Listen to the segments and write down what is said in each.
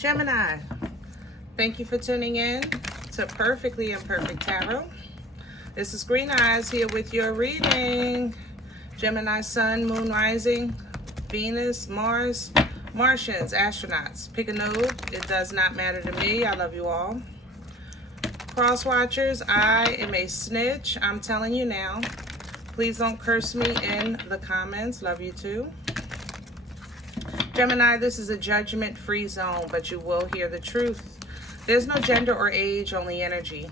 Gemini, thank you for tuning in to Perfectly Imperfect Tarot. This is Green Eyes here with your reading. Gemini, Sun, Moon, Rising, Venus, Mars, Martians, astronauts. Pick a node. It does not matter to me. I love you all. Cross watchers, I am a snitch. I'm telling you now. Please don't curse me in the comments. Love you too. Gemini, this is a judgment-free zone, but you will hear the truth. There's no gender or age, only energy.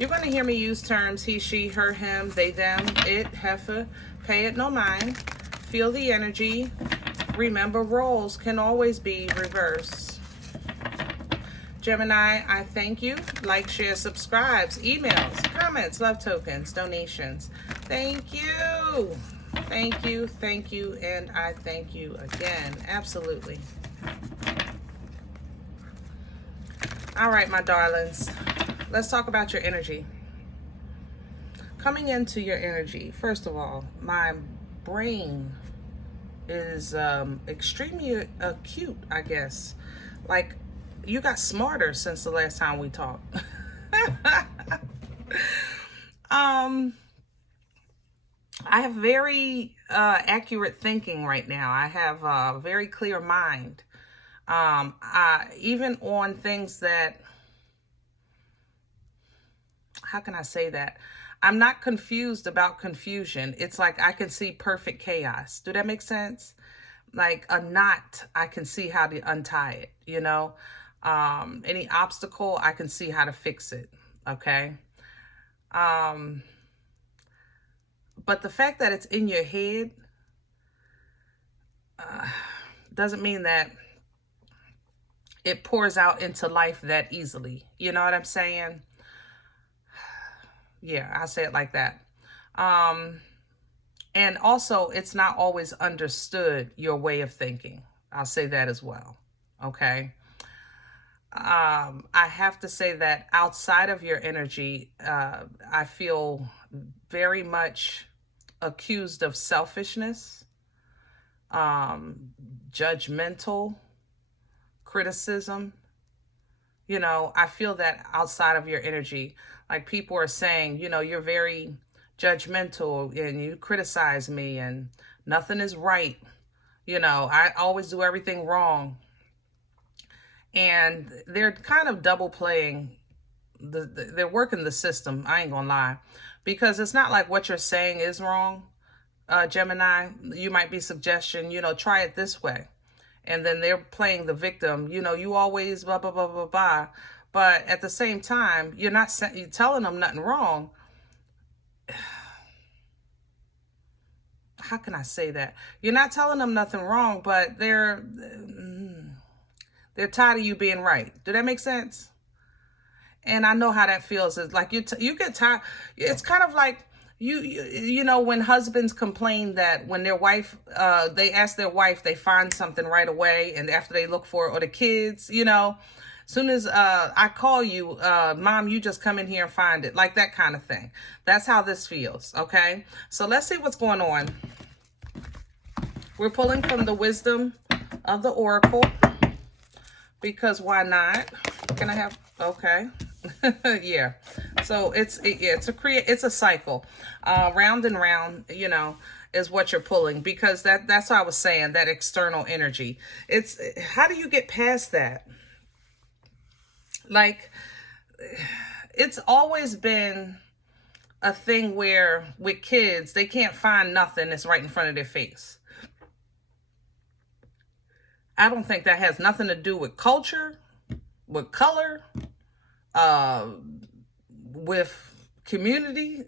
You're going to hear me use terms he, she, her, him, they, them, it, heifer. Pay it no mind. Feel the energy. Remember, roles can always be reversed. Gemini, I thank you. Like, share, subscribes, emails, comments, love tokens, donations. Thank you. Thank you, thank you, and I thank you again. Absolutely. All right, my darlings. Let's talk about your energy. Coming into your energy, first of all, my brain is extremely acute, I guess. Like, you got smarter since the last time we talked. I have very accurate thinking right now. I have a very clear mind. Even on things that, how can I say that? I'm not confused about confusion. It's like I can see perfect chaos. Do that make sense? Like a knot, I can see how to untie it, you know? Any obstacle, I can see how to fix it, okay? But the fact that it's in your head doesn't mean that it pours out into life that easily. You know what I'm saying? Yeah, I'll say it like that. And also, it's not always understood, your way of thinking. I'll say that as well, okay? I have to say that outside of your energy, I feel very much accused of selfishness, judgmental, criticism. You know, I feel that outside of your energy, like people are saying, you know, you're very judgmental and you criticize me and nothing is right. You know, I always do everything wrong. And they're kind of double playing. They're working the system. I ain't gonna lie, because it's not like what you're saying is wrong. Gemini, you might be suggestion, you know, try it this way. And then they're playing the victim, you know, you always blah, blah, blah, blah, blah. But at the same time, you're not you're telling them nothing wrong. How can I say that? You're not telling them nothing wrong, but they're tired of you being right. Do that make sense? And I know how that feels. It's like you get tired. It's kind of like you know, when husbands complain that when their wife, they ask their wife, they find something right away, and after they look for it, or the kids, you know, as soon as I call you, Mom, you just come in here and find it, like that kind of thing. That's how this feels, okay? So let's see what's going on. We're pulling from the wisdom of the Oracle, because why not? Can I have, okay. Yeah. So it's a cycle, round and round, you know, is what you're pulling, because that's what I was saying, that external energy. It's, how do you get past that? Like, it's always been a thing where with kids, they can't find nothing that's right in front of their face. I don't think that has nothing to do with culture, with color, with community.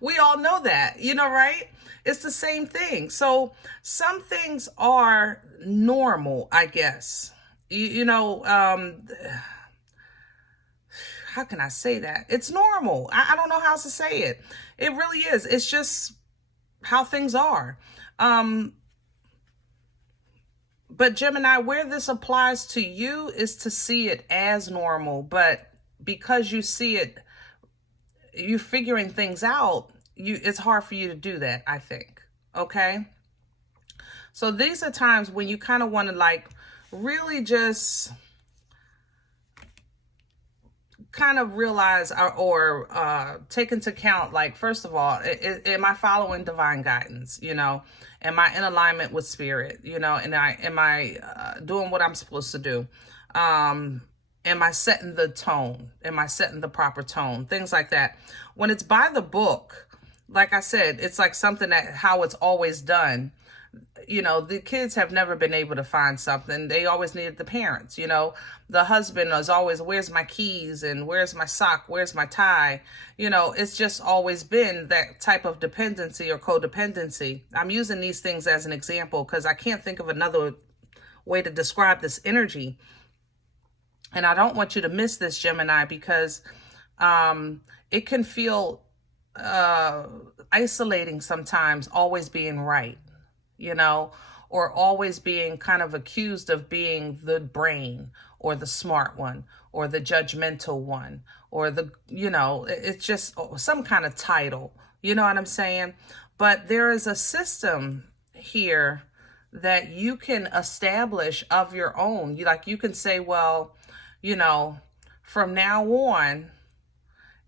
We all know that, you know, right? It's the same thing. So some things are normal, I guess. You know, how can I say that? It's normal. I don't know how else to say it. It really is. It's just how things are. But Gemini, where this applies to you is to see it as normal. But because you see it, you're figuring things out, it's hard for you to do that, I think. Okay? So these are times when you kind of want to like really just kind of realize or take into account, like, first of all, am I following divine guidance? You know, am I in alignment with spirit? You know, and am I doing what I'm supposed to do? Am I setting the tone? Am I setting the proper tone? Things like that. When it's by the book, like I said, it's like something that how it's always done. You know, the kids have never been able to find something. They always needed the parents. You know, the husband is always, where's my keys and where's my sock? Where's my tie? You know, it's just always been that type of dependency or codependency. I'm using these things as an example because I can't think of another way to describe this energy. And I don't want you to miss this, Gemini, because it can feel isolating sometimes, always being right, you know, or always being kind of accused of being the brain or the smart one or the judgmental one or the, you know, it's just some kind of title, you know what I'm saying? But there is a system here that you can establish of your own. You can say, well, you know, from now on,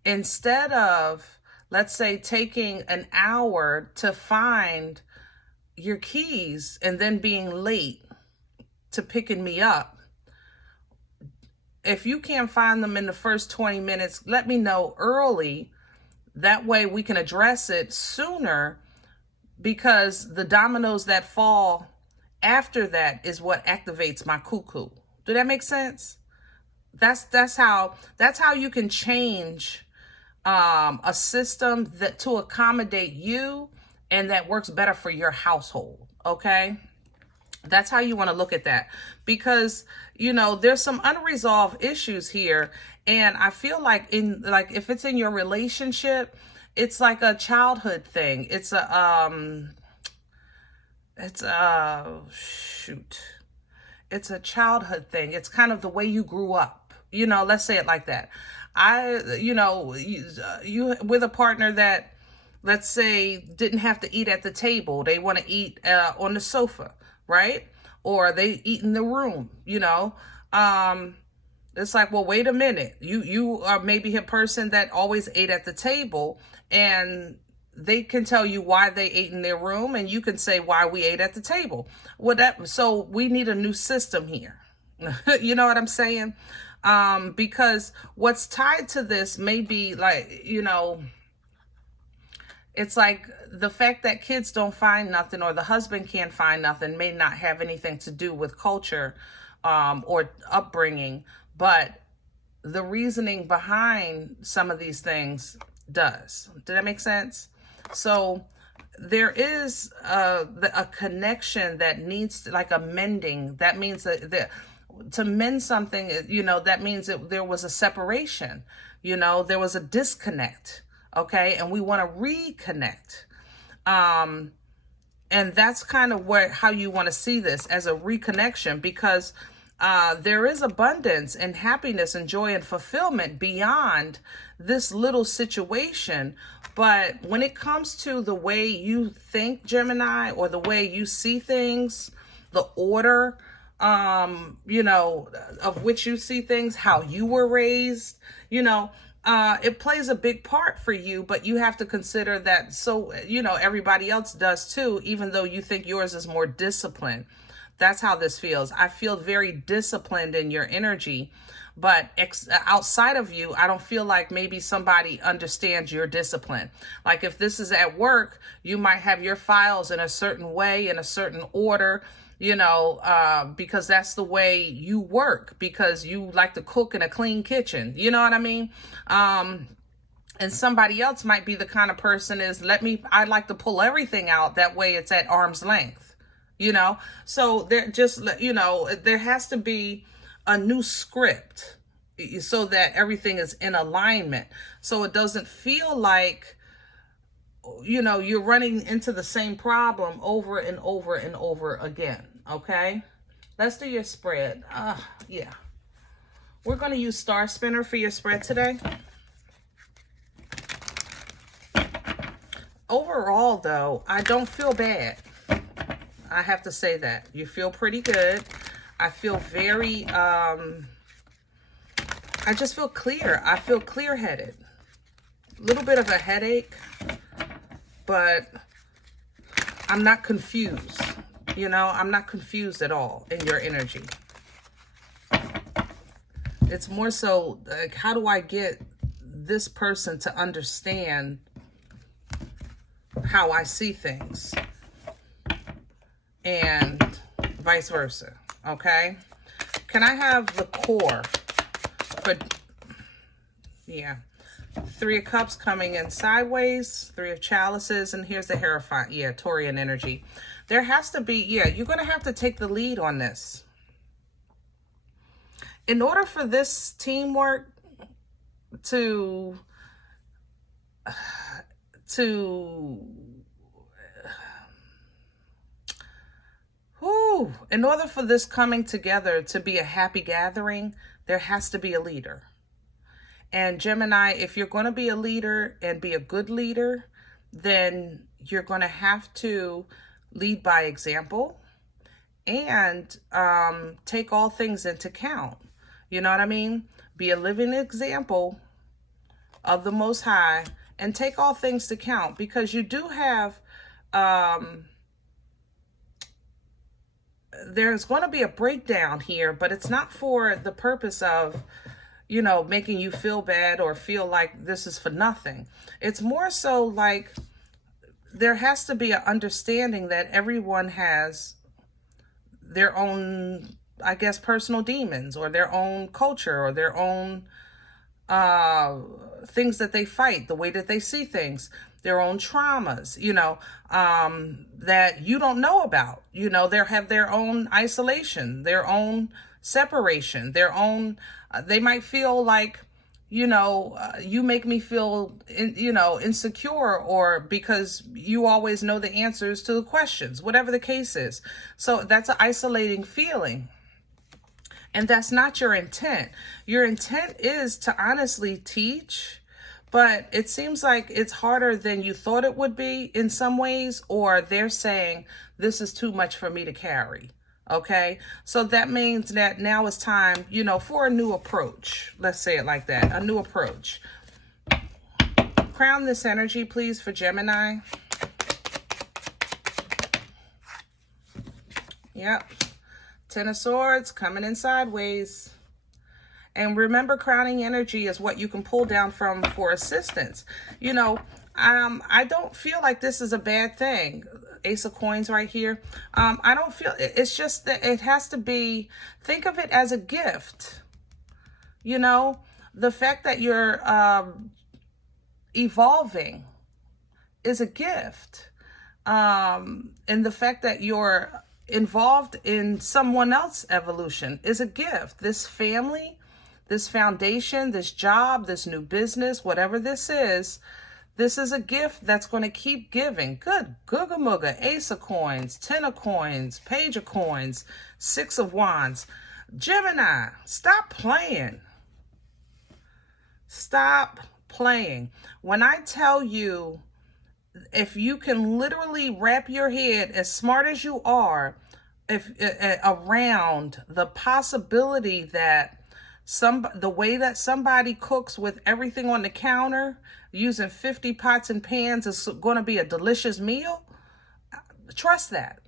instead of, let's say, taking an hour to find your keys and then being late to picking me up, if you can't find them in the first 20 minutes, let me know early. That way we can address it sooner, because the dominoes that fall after that is what activates my cuckoo. Do that make sense? That's how you can change a system that to accommodate you and that works better for your household. Okay, that's how you want to look at that, because you know there's some unresolved issues here, and I feel like if it's in your relationship, it's like a childhood thing. It's a childhood thing. It's kind of the way you grew up. You know, let's say it like that. You with a partner that, let's say, didn't have to eat at the table. They want to eat on the sofa, right? Or they eat in the room, you know. It's like, well, wait a minute. You are maybe a person that always ate at the table, and they can tell you why they ate in their room, and you can say why we ate at the table. So we need a new system here. You know what I'm saying? Because what's tied to this may be like, you know, it's like the fact that kids don't find nothing, or the husband can't find nothing, may not have anything to do with culture or upbringing, but the reasoning behind some of these things does. Did that make sense? So there is a connection that needs, like, a mending. That means that to mend something, you know, that means that there was a separation, you know, there was a disconnect. Okay, and we want to reconnect. And that's kind of how you want to see this, as a reconnection, because there is abundance and happiness and joy and fulfillment beyond this little situation. But when it comes to the way you think, Gemini, or the way you see things, the order, you know, of which you see things, how you were raised, you know, it plays a big part for you, but you have to consider that, so, you know, everybody else does too, even though you think yours is more disciplined. That's how this feels. I feel very disciplined in your energy, but outside of you, I don't feel like maybe somebody understands your discipline. Like if this is at work, you might have your files in a certain way, in a certain order, you know, because that's the way you work, because you like to cook in a clean kitchen. You know what I mean? And somebody else might be the kind of person I like to pull everything out. That way it's at arm's length, you know? So there just, you know, there has to be a new script so that everything is in alignment. So it doesn't feel like, you know, you're running into the same problem over and over and over again. Okay, let's do your spread. Yeah, we're going to use Star Spinner for your spread today. Overall, though, I don't feel bad. I have to say that you feel pretty good. I feel very, I just feel clear. I feel clear-headed. A little bit of a headache, but I'm not confused. You know, I'm not confused at all in your energy. It's more so like, how do I get this person to understand how I see things? And vice versa, okay? Can I have the core for, yeah, 3 of Cups coming in sideways, 3 of Chalices, and here's the Hierophant, yeah, Taurian energy. There has to be, yeah, you're going to have to take the lead on this. In order for this teamwork to in order for this coming together to be a happy gathering, there has to be a leader. And Gemini, if you're going to be a leader and be a good leader, then you're going to have to lead by example and take all things into account. You know what I mean? Be a living example of the Most High and take all things to count, because you do have, there's going to be a breakdown here, but it's not for the purpose of, you know, making you feel bad or feel like this is for nothing. It's more so like there has to be an understanding that everyone has their own, I guess, personal demons or their own culture or their own things that they fight, the way that they see things, their own traumas, you know, that you don't know about. You know, they have their own isolation, their own separation, their own, they might feel like, you know, you make me feel, insecure, or because you always know the answers to the questions, whatever the case is. So that's an isolating feeling. And that's not your intent. Your intent is to honestly teach, but it seems like it's harder than you thought it would be in some ways, or they're saying, this is too much for me to carry. Okay, so that means that now it's time, you know, for a new approach. Let's say it like that, a new approach. Crown this energy, please, for Gemini. Yep. 10 of Swords coming in sideways. And remember, crowning energy is what you can pull down from for assistance. You know, I don't feel like this is a bad thing. Ace of Coins right here. I don't feel, it's just that it has to be, think of it as a gift. You know, the fact that you're evolving is a gift. And the fact that you're involved in someone else's evolution is a gift. This family, this foundation, this job, this new business, whatever this is a gift that's going to keep giving. Good. Googa Mooga. Ace of Coins, 10 of Coins, Page of Coins, 6 of Wands. Gemini, stop playing. Stop playing. When I tell you, if you can literally wrap your head, as smart as you are, around the possibility that the way that somebody cooks with everything on the counter, using 50 pots and pans, is going to be a delicious meal, trust that.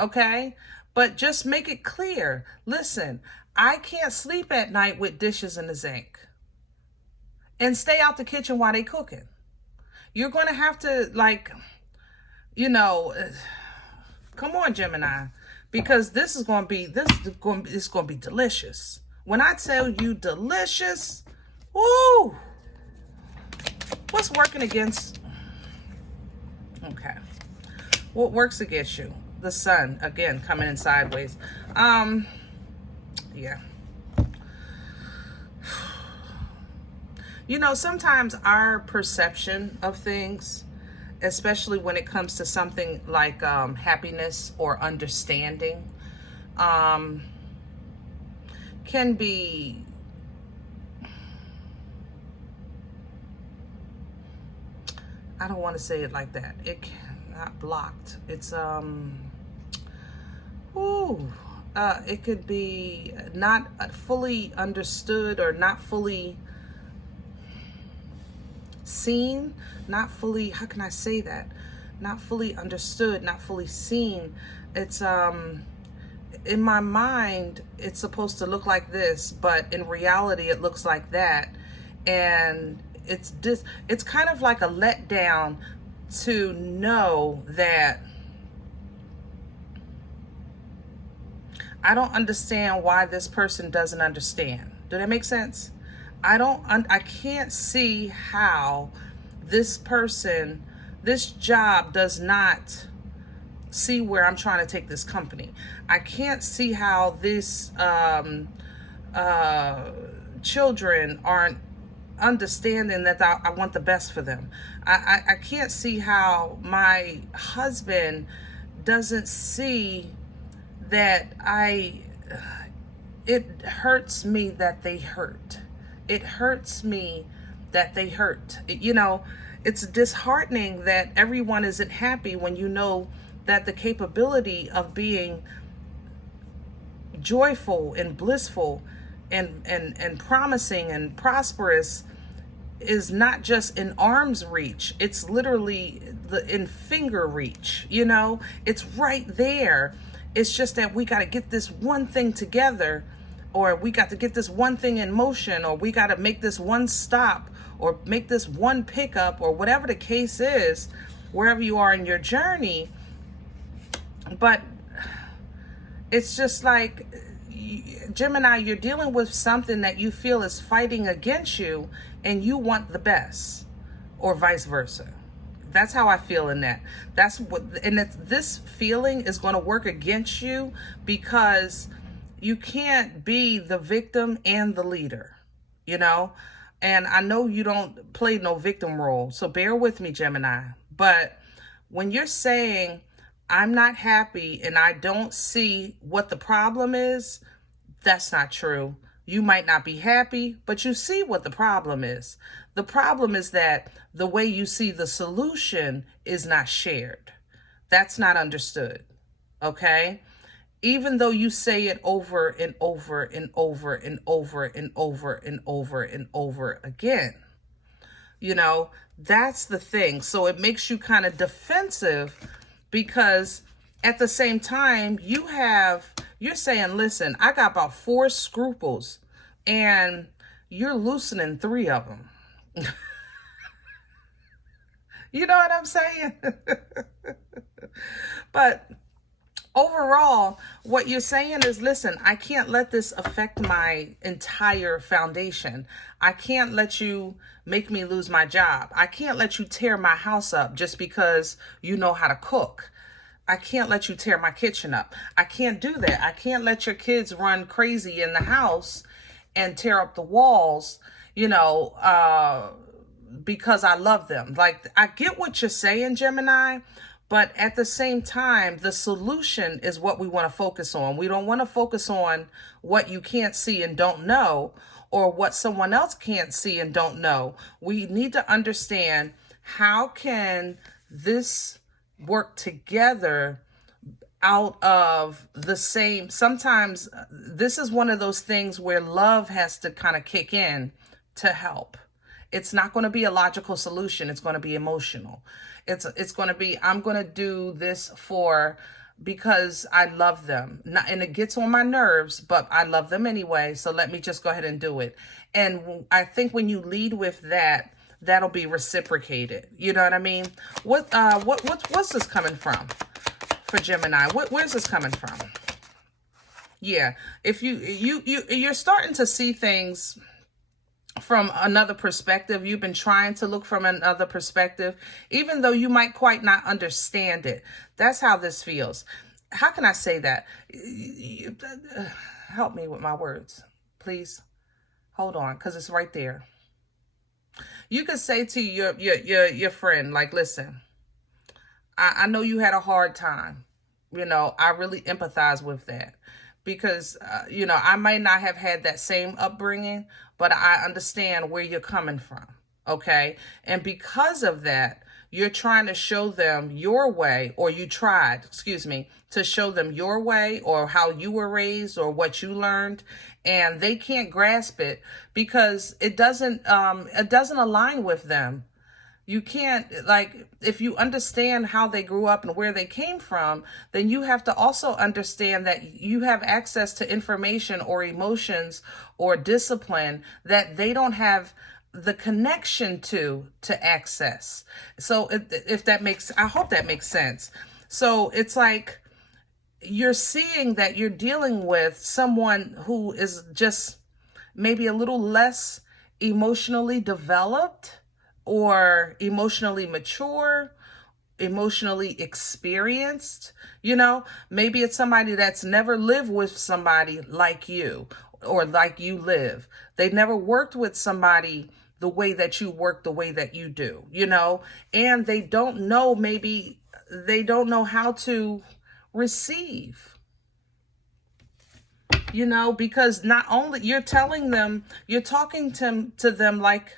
Okay? But just make it clear. Listen, I can't sleep at night with dishes in the sink and stay out the kitchen while they cooking. You're going to have to, like, you know, come on, Gemini, because this is going to be, it's going to be delicious. When I tell you delicious, woo! What's working against? Okay. What works against you? The Sun, again, coming in sideways. Yeah. You know, sometimes our perception of things, especially when it comes to something like happiness or understanding, can be I don't want to say it like that. It not blocked. It's it could be not fully understood or not fully seen, not fully, how can I say that? Not fully understood, not fully seen. It's in my mind, it's supposed to look like this, but in reality, it looks like that. And it's kind of like a letdown to know that I don't understand why this person doesn't understand. Do that make sense? I can't see how this person, this job does not see where I'm trying to take this company. I can't see how these children aren't understanding that I want the best for them. I can't see how my husband doesn't see that it hurts me that they hurt. It hurts me that they hurt. It's disheartening that everyone isn't happy when you know that the capability of being joyful and blissful and promising and prosperous is not just in arm's reach. It's literally in finger reach. It's right there. It's just that we got to get this one thing together, or we got to get this one thing in motion, or we got to make this one stop, or make this one pickup, or whatever the case is, wherever you are in your journey. But it's just like, Gemini, you're dealing with something that you feel is fighting against you, and you want the best, or vice versa. That's how I feel in that. This feeling is going to work against you because you can't be the victim and the leader, And I know you don't play no victim role, so bear with me, Gemini. But when you're saying, I'm not happy and I don't see what the problem is, that's not true. You might not be happy, but you see what the problem is. The problem is that the way you see the solution is not shared. That's not understood, okay? Even though you say it over and over and over and over and over and over and over again. That's the thing. So it makes you kind of defensive, because at the same time, you're saying, listen, I got about 4 scruples and you're loosening 3 of them. You know what I'm saying? But overall, what you're saying is, listen, I can't let this affect my entire foundation. I can't let you make me lose my job. I can't let you tear my house up just because you know how to cook. I can't let you tear my kitchen up. I can't do that. I can't let your kids run crazy in the house and tear up the walls, because I love them. Like, I get what you're saying, Gemini, but at the same time, the solution is what we want to focus on. We don't want to focus on what you can't see and don't know, or what someone else can't see and don't know. We need to understand, how can this work together out of the same. Sometimes this is one of those things where love has to kind of kick in to help. It's not going to be a logical solution. It's going to be emotional. It's going to be, I'm going to do this because I love them. And it gets on my nerves, but I love them anyway. So let me just go ahead and do it. And I think when you lead with that, that'll be reciprocated. You know what I mean? What's this coming from for Gemini? Where's this coming from? Yeah, if you're starting to see things from another perspective. You've been trying to look from another perspective, even though you might quite not understand it. That's how this feels. How can I say that? Help me with my words, please. Hold on, because it's right there. You could say to your friend, like, listen, I know you had a hard time. I really empathize with that. Because, I might not have had that same upbringing, but I understand where you're coming from, okay? And because of that, you're trying to show them your way, or you tried, excuse me, to show them your way or how you were raised or what you learned, and they can't grasp it because it doesn't align with them. You can't, like, if you understand how they grew up and where they came from, then you have to also understand that you have access to information or emotions or discipline that they don't have the connection to access. So if that makes, I hope that makes sense. So it's like you're seeing that you're dealing with someone who is just maybe a little less emotionally developed or emotionally mature, emotionally experienced. Maybe it's somebody that's never lived with somebody like you or like you live. They never worked with somebody the way that you work, the way that you do, and they don't know, maybe they don't know how to receive, because not only you're telling them, you're talking to them like,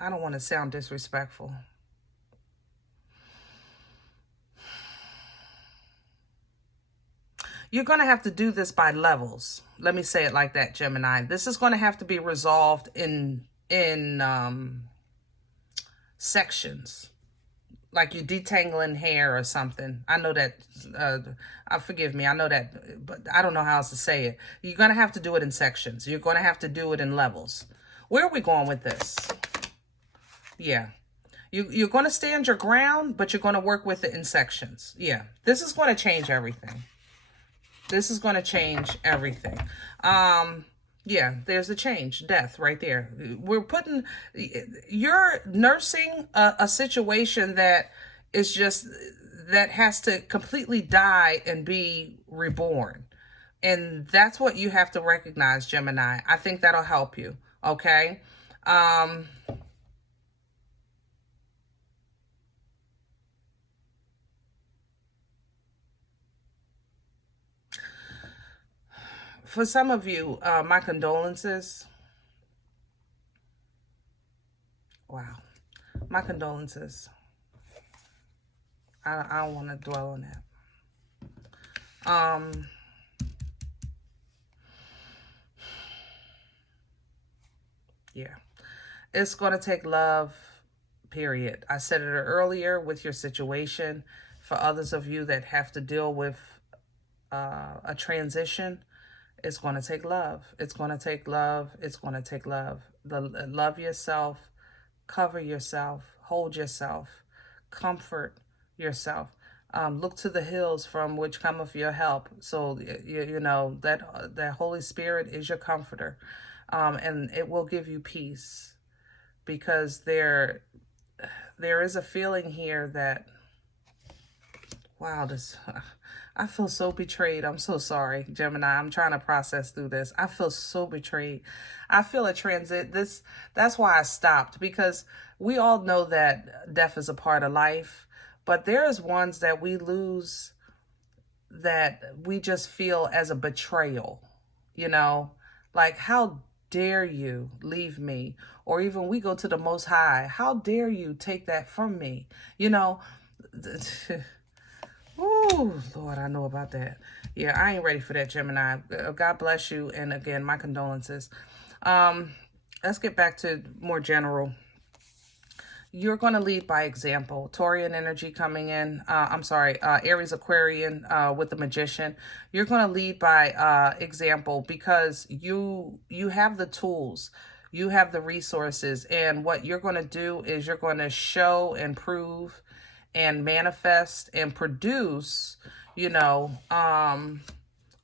I don't want to sound disrespectful. You're going to have to do this by levels. Let me say it like that, Gemini. This is going to have to be resolved in sections, like you're detangling hair or something. I know that, forgive me, I know that, but I don't know how else to say it. You're going to have to do it in sections. You're going to have to do it in levels. Where are we going with this? Yeah. You're going to stand your ground, but you're going to work with it in sections. Yeah. This is going to change everything. This is going to change everything. Yeah, there's a change, death right there. You're nursing a situation that is just, that has to completely die and be reborn. And that's what you have to recognize, Gemini. I think that'll help you. Okay. For some of you, my condolences. Wow. My condolences. I don't want to dwell on that. Yeah. It's going to take love, period. I said it earlier with your situation. For others of you that have to deal with a transition, it's going to take love. It's going to take love. It's going to take love. Love yourself, cover yourself, hold yourself, comfort yourself. Look to the hills from which cometh your help. So, you know, that Holy Spirit is your comforter. And it will give you peace, because there is a feeling here that, wow, I feel so betrayed. I'm so sorry, Gemini. I'm trying to process through this. I feel so betrayed. I feel a transit. That's why I stopped, because we all know that death is a part of life, but there's ones that we lose that we just feel as a betrayal, like, how dare you leave me? Or even we go to the Most High. How dare you take that from me? Oh, Lord, I know about that. Yeah, I ain't ready for that, Gemini. God bless you. And again, my condolences. Let's get back to more general. You're going to lead by example. Taurian energy coming in. Aries, Aquarian with the Magician. You're going to lead by example, because you have the tools. You have the resources. And what you're going to do is you're going to show and prove and manifest and produce,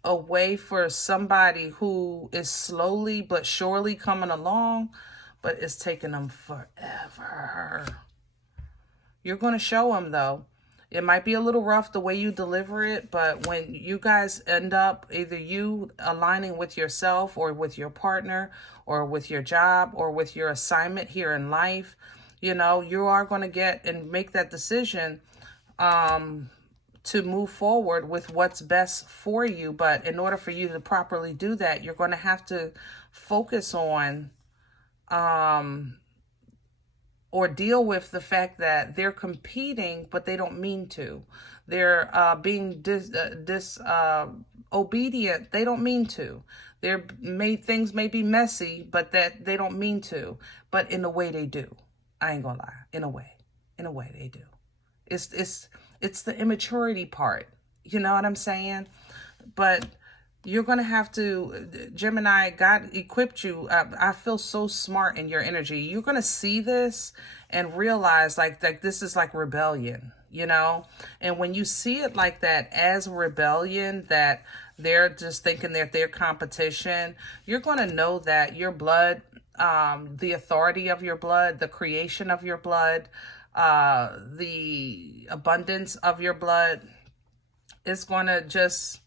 a way for somebody who is slowly but surely coming along, but it's taking them forever. You're going to show them, though. It might be a little rough the way you deliver it, but when you guys end up, either you aligning with yourself or with your partner or with your job or with your assignment here in life, you are going to get and make that decision to move forward with what's best for you. But in order for you to properly do that, you're going to have to focus on or deal with the fact that they're competing, but they don't mean to. They're being disobedient. They don't mean to. Things may be messy, but that they don't mean to. But in a way, they do. I ain't gonna lie. In a way they do. It's the immaturity part. You know what I'm saying? But you're going to have to, Gemini, God equipped you. I feel so smart in your energy. You're going to see this and realize like this is like rebellion, you know? And when you see it like that as rebellion, that they're just thinking that they're competition, you're going to know that your blood, the authority of your blood, the creation of your blood, the abundance of your blood is going to just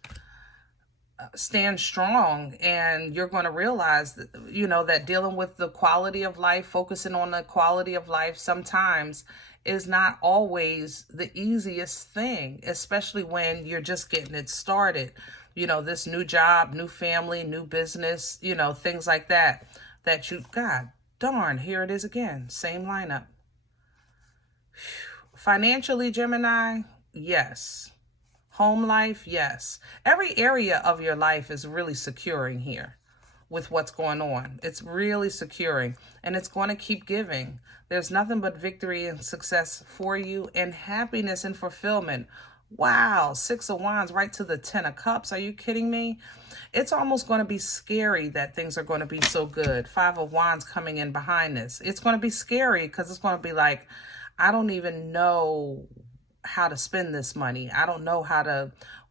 stand strong. And you're going to realize that, you know, that dealing with the quality of life, focusing on the quality of life sometimes is not always the easiest thing, especially when you're just getting it started. You know, this new job, new family, new business, you know, things like that, God darn, here it is again. Same lineup. Financially, Gemini, yes. Home life, yes. Every area of your life is really securing here with what's going on. It's really securing, and it's going to keep giving. There's nothing but victory and success for you, and happiness and fulfillment. Wow, 6 of Wands right to the 10 of Cups. Are you kidding me? It's almost going to be scary that things are going to be so good. 5 of Wands coming in behind this. It's going to be scary because it's going to be like, I don't even know how to spend this money. I don't know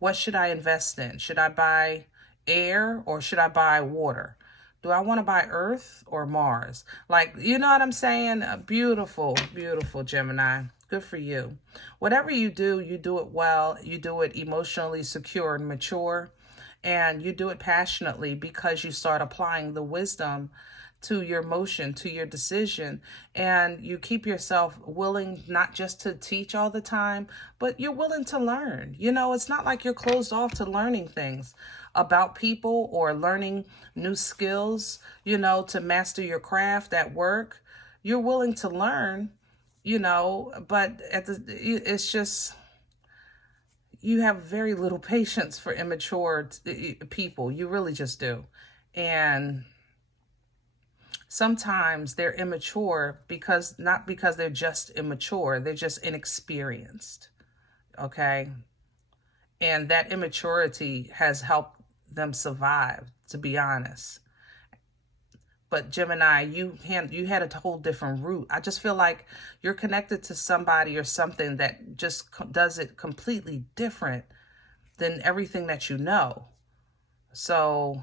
what should I invest in? Should I buy air or should I buy water? Do I want to buy Earth or Mars? Like, you know what I'm saying? Beautiful, beautiful Gemini. Good for you. Whatever you do it well. You do it emotionally secure and mature. And you do it passionately because you start applying the wisdom to your motion, to your decision, and you keep yourself willing not just to teach all the time, but you're willing to learn. You know, it's not like you're closed off to learning things about people or learning new skills, you know, to master your craft at work. You're willing to learn, you know, but it's just, you have very little patience for immature people. You really just do. And sometimes they're immature not because they're just immature, they're just inexperienced, okay? And that immaturity has helped them survive, to be honest. But Gemini, you had a whole different route. I just feel like you're connected to somebody or something that just does it completely different than everything that you know. So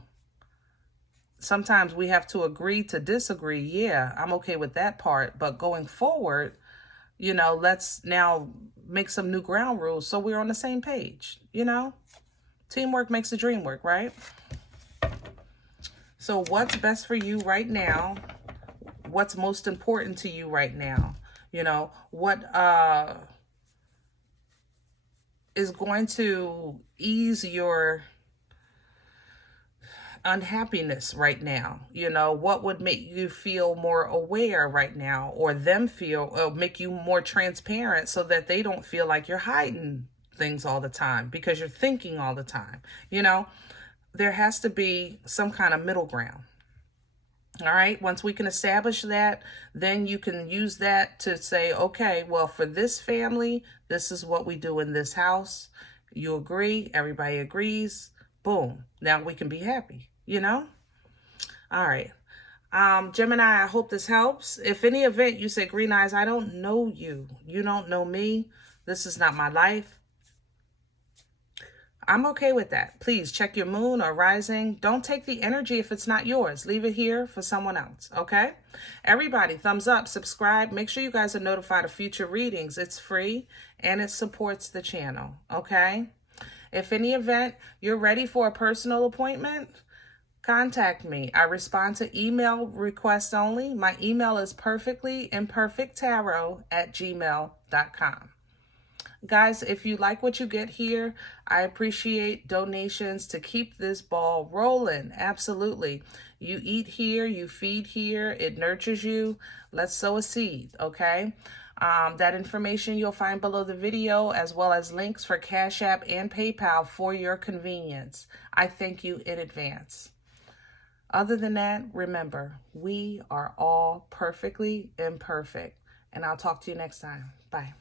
sometimes we have to agree to disagree. Yeah, I'm okay with that part. But going forward, you know, let's now make some new ground rules so we're on the same page, you know? Teamwork makes the dream work, right? So what's best for you right now? What's most important to you right now? You know, what is going to ease your unhappiness right now? You know, what would make you feel more aware right now, or them feel, or make you more transparent so that they don't feel like you're hiding things all the time because you're thinking all the time? You know, there has to be some kind of middle ground. All right. Once we can establish that, then you can use that to say, okay, well, for this family, this is what we do in this house. You agree. Everybody agrees. Boom. Now we can be happy, you know? All right. Gemini, I hope this helps. If any event you say, Green Eyes, I don't know you. You don't know me. This is not my life. I'm okay with that. Please check your moon or rising. Don't take the energy if it's not yours. Leave it here for someone else, okay? Everybody, thumbs up, subscribe. Make sure you guys are notified of future readings. It's free and it supports the channel, okay? If any event you're ready for a personal appointment, contact me. I respond to email requests only. My email is perfectlyimperfecttarot@gmail.com. Guys, if you like what you get here, I appreciate donations to keep this ball rolling. Absolutely. You eat here, you feed here, it nurtures you. Let's sow a seed, okay? That information you'll find below the video, as well as links for Cash App and PayPal for your convenience. I thank you in advance. Other than that, remember, we are all perfectly imperfect. And I'll talk to you next time. Bye.